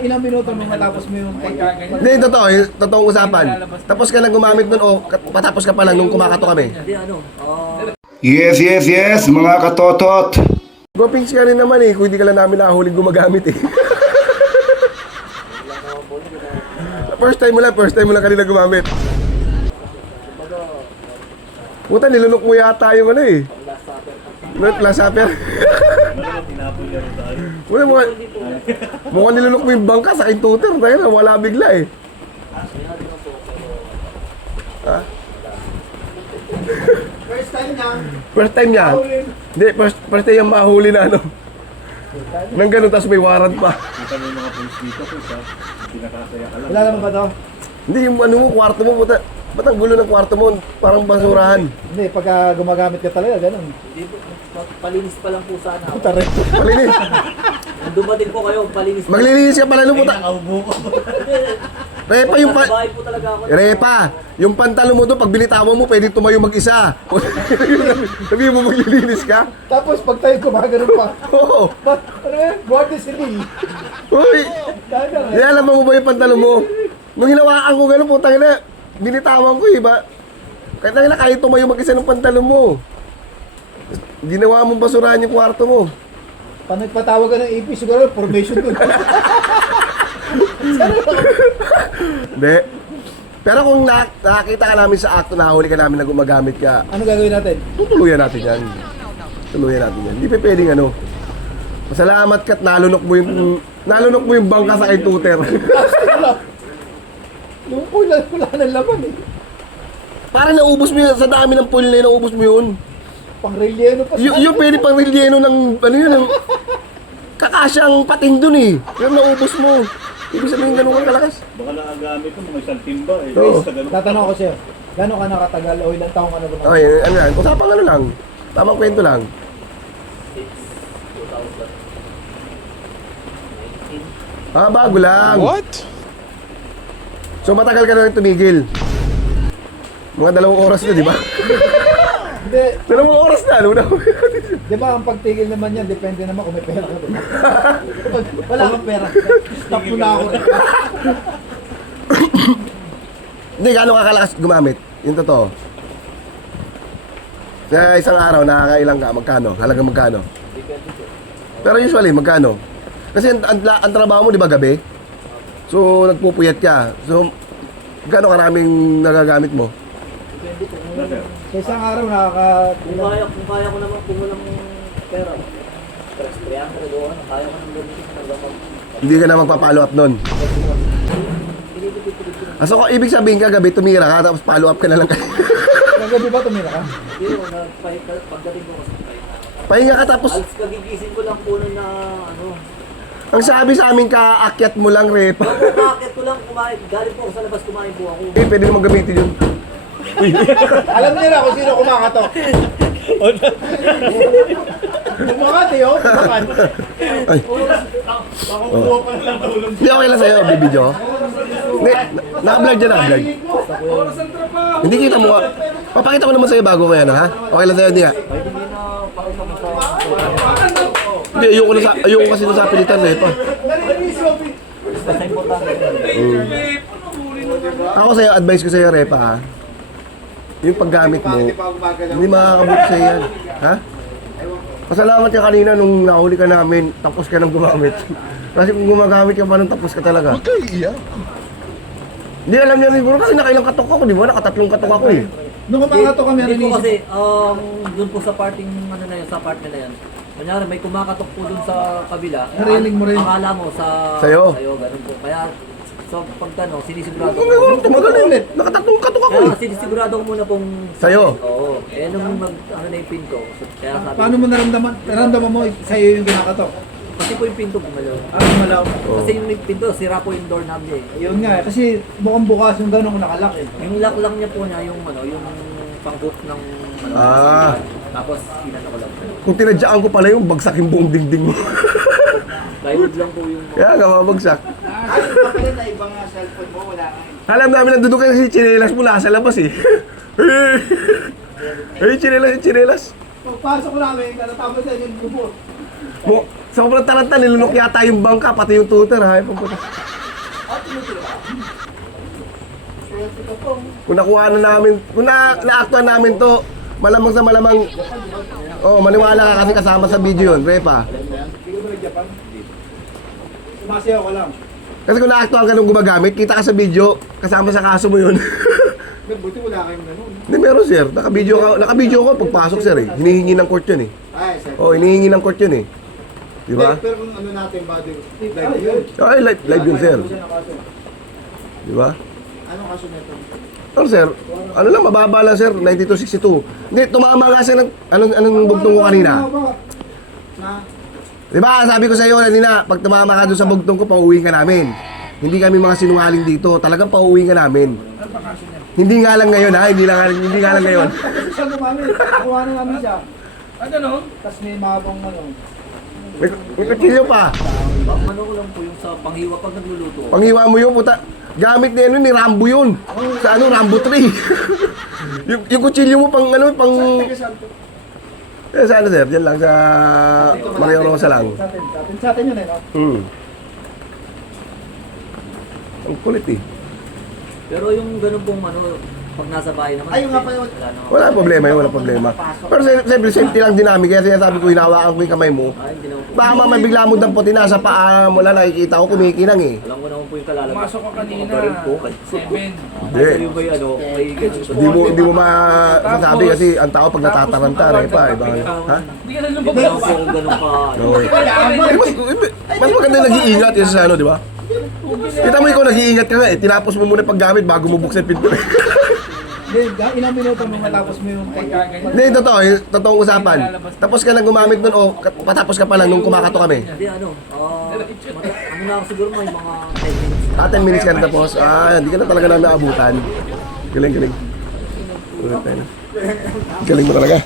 Ilang minuto mo matapos mo yung pagkain? Hindi, totoo. Totoong usapan. Tapos ka lang gumamit nun o patapos ka pa lang nung kumakato kami. Hindi Yes, mga katotot. Gopings ka rin naman eh, kung hindi ka lang namin nahuling gumagamit eh. First time mo lang kanina gumamit. Puta, nilunok mo yata yung ano eh. Last supper. Wala mukhang nilunok mo yung bangka sa aking tutor. Dahil wala bigla eh. Ha? First time niya? Hindi, first time yung mahuli na ano. Nang ganun, tapos may warrant pa. Wala naman ba to? Hindi, yung ano mo, kwarto mo, puta. Ba't ang gulo ng kwarto mo? Parang basurahan. Hindi, pagka gumagamit ka talaga, ganun. palinis pa lang po sana ako. Puta rin. Malinis. Nung dumating po kayo, palinis pa. Maglilinis ka pala nung puta. Repa yung Sa bahay po talaga ako. Repa, yung pantalo mo doon, pag binitawan mo, pwede tumayo mag-isa. Sabi mo maglilinis ka? Tapos pag tayo gumagano'n pa. Oo. Ano yan? Guardia Civil. Uy, di alam mo ba yung pantalo mo? Nung hinawakan ko gano'n, putang ina, binitawan ko iba. Kahit tumayo mag-isa ng pantalo mo. Ginawa mong basurahan yung kwarto mo. Paano nagpatawag ka ng AP, siguro formation doon. Hindi. Pero kung nakakita ka namin sa akto, nahuli ka namin na gumagamit ka, Ano gagawin natin? tutuluyan natin yan. Tuluyan natin yan. Hindi pa pwedeng ano. Masalamat ka't nalunok mo yung bangka sa kay tutor. Yung wala ng laman eh. Parang naubos mo yun, sa dami ng pool na yun, naubos mo yun. Pang relyeno pa Yung pwede pang relyeno ng, ano yun, ng kakasyang pating dun eh. Pero naubos mo. Ibig sabihin ganun kang kalakas. Baka nakagamit mo mga isang timba eh. Oo. Sa ganun. Tatanong ako sa'yo, gano'n ka nakatagal o ilang taong ka na gumagawa? Okay, ano yan, usapang ano lang. Tamang kwento lang. 2019. Bago lang. What? So matagal ka na rin tumigil. Mga 2 oras na, di ba? Hindi, 2 oras na, ano na? di ba ang pagtigil naman yan, depende naman kung may pera ka. Diba? Wala kang pera. Stop mo na ako rin. Hindi, gano'n ka kalakas gumamit? Yung totoo. Sa isang araw, nakakailang ka, magkano? Halagang magkano? Pero usually, magkano? Kasi ang trabaho mo, di ba, gabi? So, nagpupuyat ka. So, gano'n karaming nagagamit mo? Sa isang araw Kung kaya ko naman kumulang pera. 300 doon, kaya ko nang gamitin hanggang Hindi ka na magpa-follow up nun. So, kung ibig sabihin ka, gabi tumira ka, tapos follow up ka na lang kayo. Kagabi ba tumira ka? Hindi ko, pagdating ko kasi Pahinga ka tapos, alas kagigising ko lang po nun na ano. ang sabi sa amin, kaakyat mo lang, Repa. Bakit ko lang kumain, galing po ako sa labas kumain po ako. Eh, pwede naman gamitin yun. Alam niyo na kung sino kumakatok. Kumakati yun? Ay. Hindi, okay lang sa'yo, bibidyo. Hindi, naka-vlog dyan, naka-vlog. Hindi kita mo. Papakita ko naman sa'yo bago ko yan, ha? Okay lang sa'yo, hindi nga. Hindi na pakita mo sa Hindi, ayoko kasi nung sa pilitan, Repa. basta importante. Ako sa'yo, advice ko sa'yo, Repa, ha? Yung paggamit mo, hindi makakabuti sa'yo yan. Ha? Pasalamat ka kanina nung nahuli ka namin, tapos ka nang gumamit. Kasi kung gumagamit ka pa nung tapos ka talaga. Huwag kayo iiyak. Hindi alam niya siguro kasi nakailang katok ako, di ba? Nakatatlong katok ako eh. Nung kumakatok kami, ano Hindi po naisip? kasi, doon po sa parting ano na yun, sa part na yan. Kunyari, may kumakatok po doon sa kabila. Narinig mo rin. Akala mo Sa'yo. ganun po. Kaya, so pag tanong, sinisigurado Hindi ko. ko tumagal ulit. Nakatatlong katok ako eh. Kaya sinisigurado ko muna pong... Sa'yo? Oo. Eh, nung ano na yung pinto. Kaya sabi Paano mo naramdaman mo sa'yo yung kinakatok? Kasi po yung pinto bumalaw. Malaw. Kasi yung pinto, sira po yung doorknob niya eh. Yun nga, kasi mukhang bukas yung gano'n nakalak eh. Yung lock lang niya po niya, yung pang-hook ng... Ah. Tapos, inano ko lang. Kung tinadyaan ko pala yung bagsak yung buong dingding mo. Plywood lang po yung... Kaya nga mabagsak. Ay, kapatid na ibang cellphone mo, wala ka. Alam namin nandun ka kasi chinelas mo nasa labas eh. Ay, chinelas. Pagpasok ko namin, natatapos na yung grupo. Sobrang taranta, nilunok yata yung bangka, pati yung tutor, ha? Pupunta. Kung nakuha na namin, kung na-actuan namin to, malamang sa malamang, maniwala ka kasi kasama sa video yun, Repa. Hindi ka ba nag-Japan? Sumasayaw ka lang. Kasi kung na-actuan ka nung gumagamit, kita ka sa video, kasama sa kaso mo yun. Buti wala kayong ganun. Hindi, meron sir, naka-video ko pagpasok sir eh, hinihingi ng court yun eh. Ay, sir. Hinihingi ng court yun eh. Di ba? Pero kung ano natin, body, live yun. Ay, live yun sir. Di ba? Anong kaso nito? Ano sir? Ano lang, mababa lang sir, 9262. Hindi, tumama nga sir ng, anong bugtong ko kanina? Na? Di ba, sabi ko sa iyo kanina, pag tumama ka doon sa bugtong ko, pauwiin ka namin. Hindi kami mga sinungaling dito, talagang pauwiin ka namin. Hindi nga lang ngayon ha, hindi nga lang ngayon. Kasi siya gumamit. Nakuha na namin siya. Ano no? Tapos may mabang ano. May kutsilyo pa. Ano ko lang po yung sa panghiwa pag nagluluto. Panghiwa mo yun, puta. Gamit na yun ni Rambo yun. Sa ano, Rambo 3. yung kutsilyo mo pang ano, pang... sa ano sir, dyan lang sa Maria Rosa lang. Sa atin yun eh, no? Ang kulit eh. Pero yung ganun pong ano, pag nasa bahay naman. Ay, yung nga pa yun. Wala problema yun, wala problema. Pero siyempre, safety lang din namin. Kaya sinasabi ko, hinawakan ko yung kamay mo. Ay, hindi naman po. Baka mamaya bigla mo damputin nasa paa mo lang, nakikita ko kumikinang eh. Alam ko naman po yung kalalabas. Pumasok ka kanina. Mga baril po. 7. Hindi. Yung ba yung ano, may ganun sa Hindi mo masasabi kasi ang tao pag natataranta, Repa, ibang, ha? Hindi ka na Hindi naman po kung ganun ka. Okay. Mas maganda nag-iingat yun sa ano, di ba? Kita mo ikaw nag-iingat ka nga eh, tinapos mo muna paggamit bago mo buksan pinto. Hindi, ilang minuto mo matapos mo yung pagkaganyan. Hindi, totoong usapan. Tapos ka lang gumamit nun o patapos ka pa lang nung kumakato kami. Hindi ano, ano na ako siguro may mga 10 minutes. 10 minutes ka na tapos, hindi ka na talaga namin naabutan. Galing. Ulit tayo na. Galing mo talaga.